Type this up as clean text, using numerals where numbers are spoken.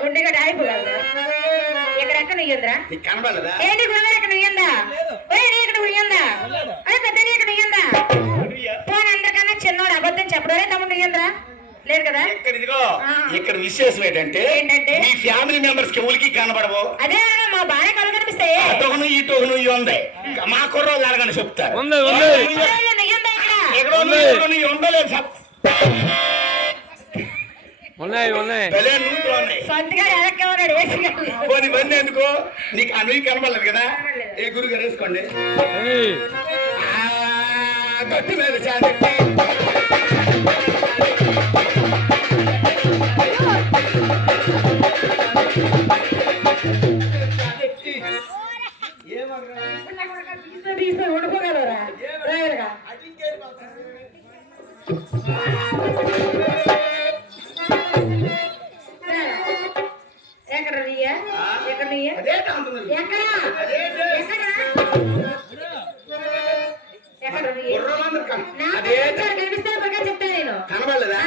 గుండెగడ్డ అయిపోగలరా ఎక్కడెక్కడ నుయ్యంద్రా కనబడదా ఏంటి గురుగారు ఇక్కడ నుయ్యందా నీ ఇక్కడ నుయ్యందా అదే పెద్ద నీ ఇక్కడ నుయ్యందా పోనీ అందరికన్నా చిన్నోడు అబద్ధం చెప్పడే తమ్ముడు నుయ్యంద్రా లేదు కదా ఇక్కడ విశేషం ఏంటంటే మీ ఫ్యామిలీ మెంబర్స్ కి ఊరికి కనబడవు అదే మా భార్య కళ్ళు కనిపిస్తాయి అటొకను ఇటొకను ఉంది మా కుర్రోళ్ళు అడగని చెప్తారు పది మంది ఎందుకో నీకు అన్ని కనబడలేదు కదా ఏ గురుగారు వేసుకోండి గట్టి మీద చాదెట్టి ఉండిపోగలరా ఎక్కడ ఎక్కడ ఎక్కడ ఎక్కడ కనిపిస్తే చెప్తాను నేను కనబడలేదా.